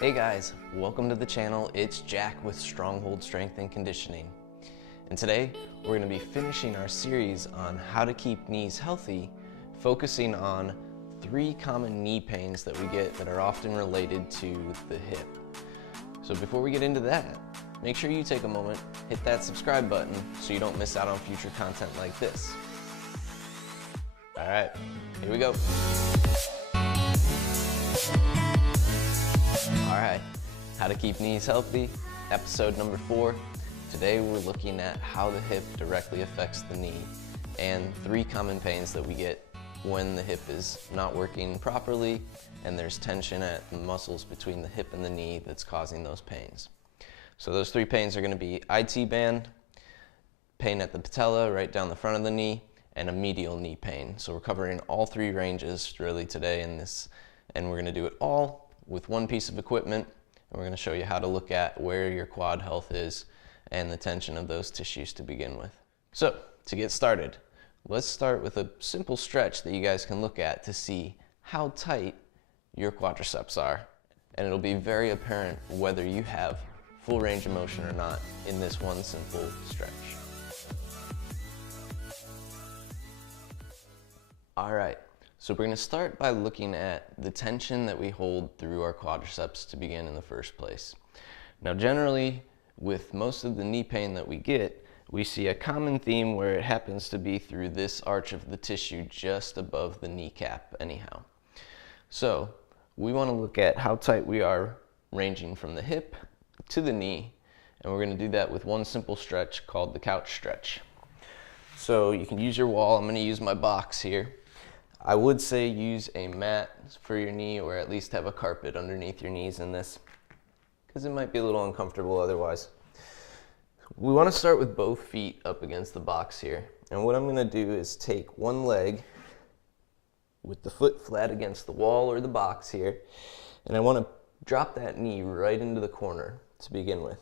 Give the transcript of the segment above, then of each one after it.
Hey guys, welcome to the channel. It's Jack with Stronghold Strength and Conditioning. And today we're going to be finishing our series on how to keep knees healthy, focusing on 3 common knee pains that we get that are often related to the hip. So before we get into that, make sure you take a moment, hit that subscribe button so you don't miss out on future content like this. All right, here we go. Alright, how to keep knees healthy, episode number 4. Today we're looking at how the hip directly affects the knee and 3 common pains that we get when the hip is not working properly and there's tension at the muscles between the hip and the knee that's causing those pains. So those 3 pains are going to be IT band, pain at the patella right down the front of the knee, and a medial knee pain. So we're covering all 3 ranges really today in this, and we're going to do it all with one piece of equipment, and we're going to show you how to look at where your quad health is and the tension of those tissues to begin with. So to get started, let's start with a simple stretch that you guys can look at to see how tight your quadriceps are, and it'll be very apparent whether you have full range of motion or not in this one simple stretch. All right. So we're going to start by looking at the tension that we hold through our quadriceps to begin in the first place. Now generally, with most of the knee pain that we get, we see a common theme where it happens to be through this arch of the tissue just above the kneecap anyhow. So we want to look at how tight we are ranging from the hip to the knee, and we're going to do that with one simple stretch called the couch stretch. So you can use your wall. I'm going to use my box here. I would say use a mat for your knee, or at least have a carpet underneath your knees in this, because it might be a little uncomfortable otherwise. We want to start with both feet up against the box here, and what I'm going to do is take one leg with the foot flat against the wall or the box here, and I want to drop that knee right into the corner to begin with.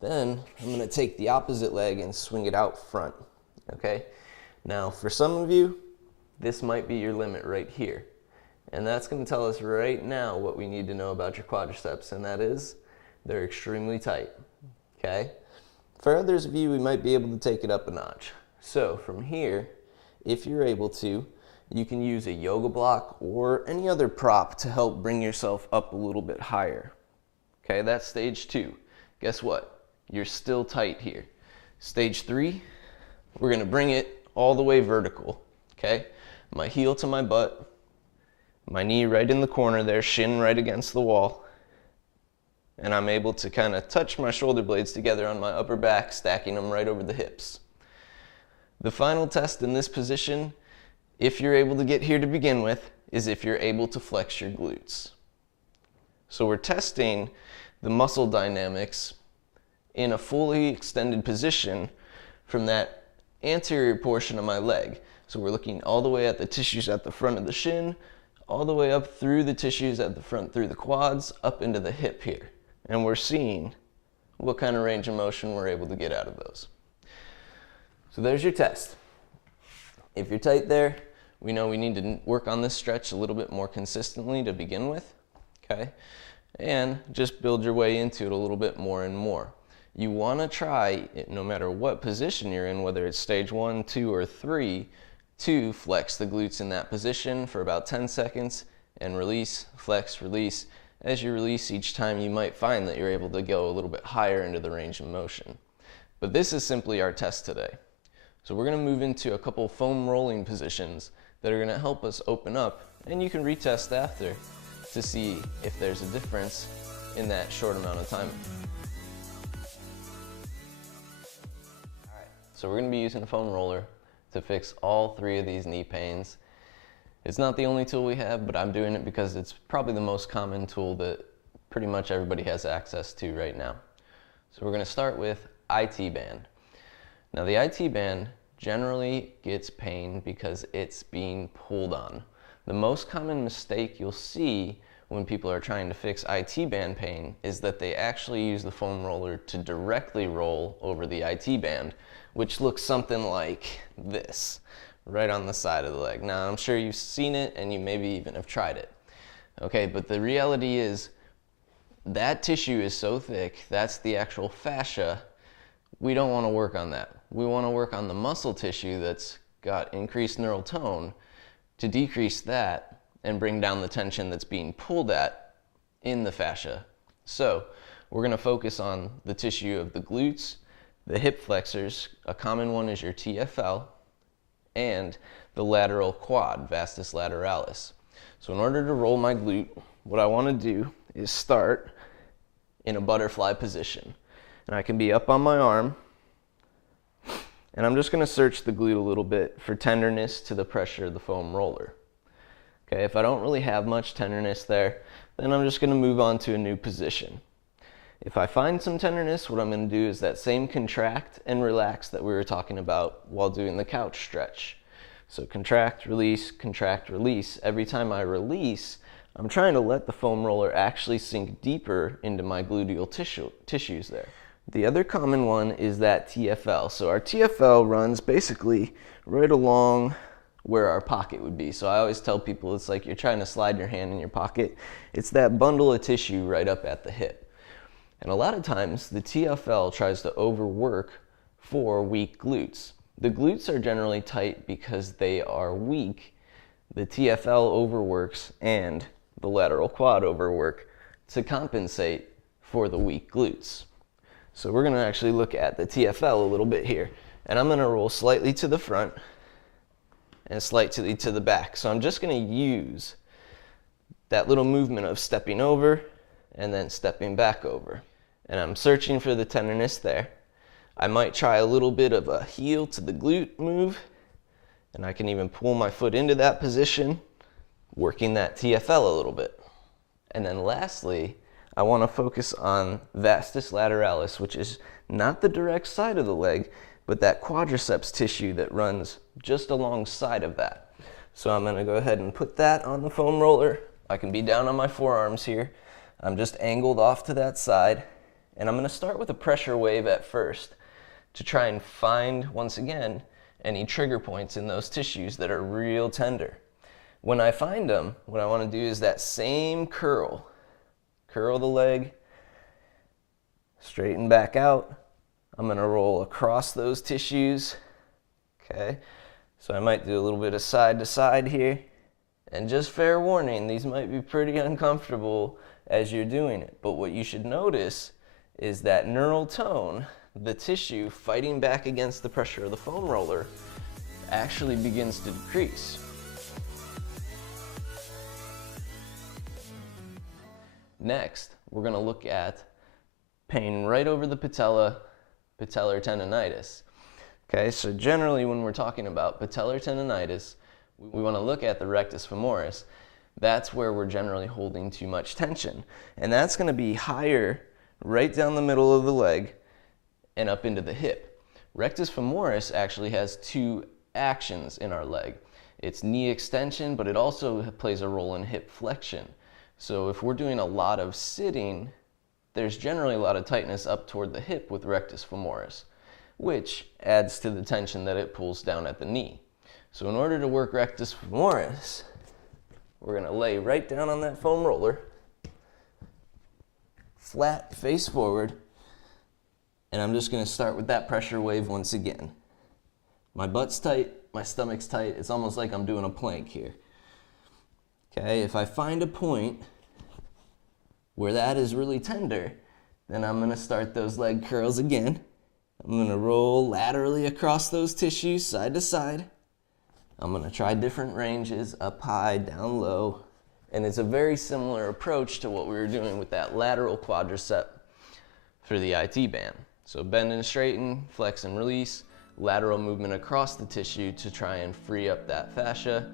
Then I'm going to take the opposite leg and swing it out front. Okay? Now for some of you, this might be your limit right here. And that's going to tell us right now what we need to know about your quadriceps, and that is they're extremely tight. Okay? For others of you, we might be able to take it up a notch. So from here, if you're able to, you can use a yoga block or any other prop to help bring yourself up a little bit higher. Okay, that's stage 2. Guess what? You're still tight here. Stage 3, we're going to bring it all the way vertical. Okay? My heel to my butt, my knee right in the corner there, shin right against the wall, and I'm able to kind of touch my shoulder blades together on my upper back, stacking them right over the hips. The final test in this position, if you're able to get here to begin with, is if you're able to flex your glutes. So we're testing the muscle dynamics in a fully extended position from that anterior portion of my leg. So we're looking all the way at the tissues at the front of the shin, all the way up through the tissues at the front through the quads, up into the hip here. And we're seeing what kind of range of motion we're able to get out of those. So there's your test. If you're tight there, we know we need to work on this stretch a little bit more consistently to begin with, okay? And just build your way into it a little bit more and more. You want to try, no matter what position you're in, whether it's stage 1, 2, or 3, to flex the glutes in that position for about 10 seconds and release, flex, release. As you release each time, you might find that you're able to go a little bit higher into the range of motion. But this is simply our test today. So we're going to move into a couple foam rolling positions that are going to help us open up, and you can retest after to see if there's a difference in that short amount of time. Alright, so we're going to be using a foam roller to fix all 3 of these knee pains. It's not the only tool we have, but I'm doing it because it's probably the most common tool that pretty much everybody has access to right now. So we're going to start with IT band. Now the IT band generally gets pain because it's being pulled on. The most common mistake you'll see when people are trying to fix IT band pain is that they actually use the foam roller to directly roll over the IT band, which looks something like this, right on the side of the leg. Now, I'm sure you've seen it and you maybe even have tried it. Okay, but the reality is that tissue is so thick, that's the actual fascia. We don't want to work on that. We want to work on the muscle tissue that's got increased neural tone to decrease that and bring down the tension that's being pulled at in the fascia. So we're going to focus on the tissue of the glutes, the hip flexors, a common one is your TFL, and the lateral quad, vastus lateralis. So in order to roll my glute, what I want to do is start in a butterfly position. And I can be up on my arm, and I'm just going to search the glute a little bit for tenderness to the pressure of the foam roller. Okay, if I don't really have much tenderness there, then I'm just going to move on to a new position. If I find some tenderness, what I'm going to do is that same contract and relax that we were talking about while doing the couch stretch. So contract, release, contract, release. Every time I release, I'm trying to let the foam roller actually sink deeper into my gluteal tissues there. The other common one is that TFL. So our TFL runs basically right along where our pocket would be. So I always tell people it's like you're trying to slide your hand in your pocket. It's that bundle of tissue right up at the hip. And a lot of times the TFL tries to overwork for weak glutes. The glutes are generally tight because they are weak. The TFL overworks and the lateral quad overwork to compensate for the weak glutes. So we're going to actually look at the TFL a little bit here. And I'm going to roll slightly to the front and slightly to the back. So I'm just going to use that little movement of stepping over and then stepping back over. And I'm searching for the tenderness there. I might try a little bit of a heel to the glute move, and I can even pull my foot into that position, working that TFL a little bit. And then lastly, I want to focus on vastus lateralis, which is not the direct side of the leg, but that quadriceps tissue that runs just alongside of that. So I'm going to go ahead and put that on the foam roller. I can be down on my forearms here. I'm just angled off to that side. And I'm going to start with a pressure wave at first to try and find, once again, any trigger points in those tissues that are real tender. When I find them, what I want to do is that same curl. Curl the leg, straighten back out. I'm going to roll across those tissues. Okay, so I might do a little bit of side to side here. And just fair warning, these might be pretty uncomfortable as you're doing it. But what you should notice is that neural tone, the tissue fighting back against the pressure of the foam roller, actually begins to decrease. Next, we're going to look at pain right over the patellar tendonitis. Okay, so generally when we're talking about patellar tendonitis, we want to look at the rectus femoris. That's where we're generally holding too much tension. And that's going to be higher right down the middle of the leg and up into the hip. Rectus femoris actually has two actions in our leg. It's knee extension, but it also plays a role in hip flexion. So if we're doing a lot of sitting, there's generally a lot of tightness up toward the hip with rectus femoris, which adds to the tension that it pulls down at the knee. So in order to work rectus femoris, we're going to lay right down on that foam roller, flat, face forward, and I'm just going to start with that pressure wave once again. My butt's tight, my stomach's tight, it's almost like I'm doing a plank here. Okay, if I find a point where that is really tender, then I'm going to start those leg curls again. I'm going to roll laterally across those tissues, side to side. I'm going to try different ranges, up high, down low. And it's a very similar approach to what we were doing with that lateral quadricep for the IT band. So bend and straighten, flex and release, lateral movement across the tissue to try and free up that fascia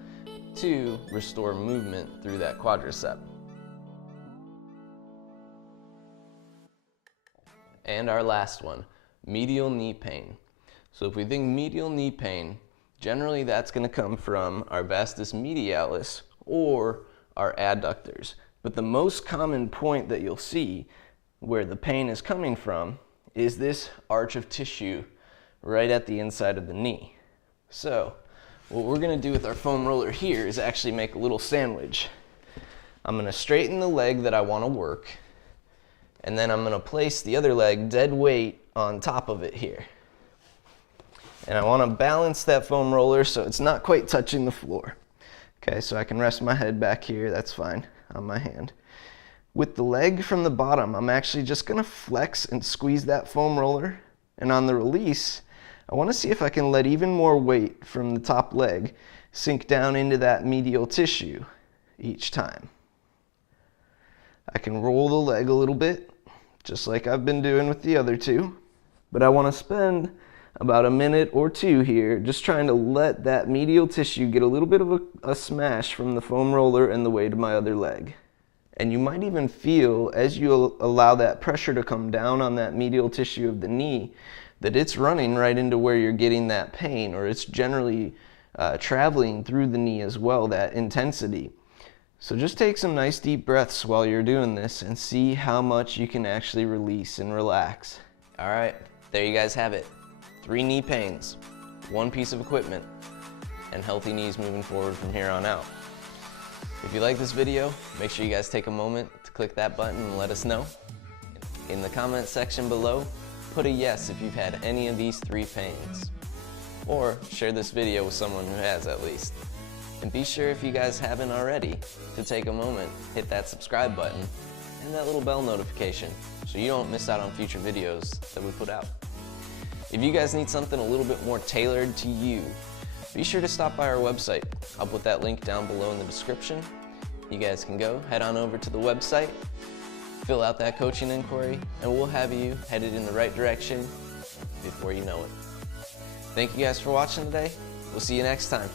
to restore movement through that quadricep. And our last one, medial knee pain. So if we think medial knee pain, generally that's going to come from our vastus medialis or our adductors. But the most common point that you'll see where the pain is coming from is this arch of tissue right at the inside of the knee. So what we're going to do with our foam roller here is actually make a little sandwich. I'm going to straighten the leg that I want to work, and then I'm gonna place the other leg dead weight on top of it here. And I wanna balance that foam roller so it's not quite touching the floor. Okay, so I can rest my head back here, that's fine, on my hand. With the leg from the bottom, I'm actually just gonna flex and squeeze that foam roller, and on the release, I wanna see if I can let even more weight from the top leg sink down into that medial tissue each time. I can roll the leg a little bit, just like I've been doing with the other two, but I wanna spend about a minute or two here just trying to let that medial tissue get a little bit of a smash from the foam roller and the weight of my other leg. And you might even feel, as you allow that pressure to come down on that medial tissue of the knee, that it's running right into where you're getting that pain, or it's generally traveling through the knee as well, that intensity. So just take some nice deep breaths while you're doing this and see how much you can actually release and relax. All right, there you guys have it. 3 knee pains, 1 piece of equipment, and healthy knees moving forward from here on out. If you like this video, make sure you guys take a moment to click that button and let us know. In the comment section below, put a yes if you've had any of these 3 pains. Or share this video with someone who has at least. And be sure, if you guys haven't already, to take a moment, hit that subscribe button and that little bell notification so you don't miss out on future videos that we put out. If you guys need something a little bit more tailored to you, be sure to stop by our website. I'll put that link down below in the description. You guys can go, head on over to the website, fill out that coaching inquiry, and we'll have you headed in the right direction before you know it. Thank you guys for watching today. We'll see you next time.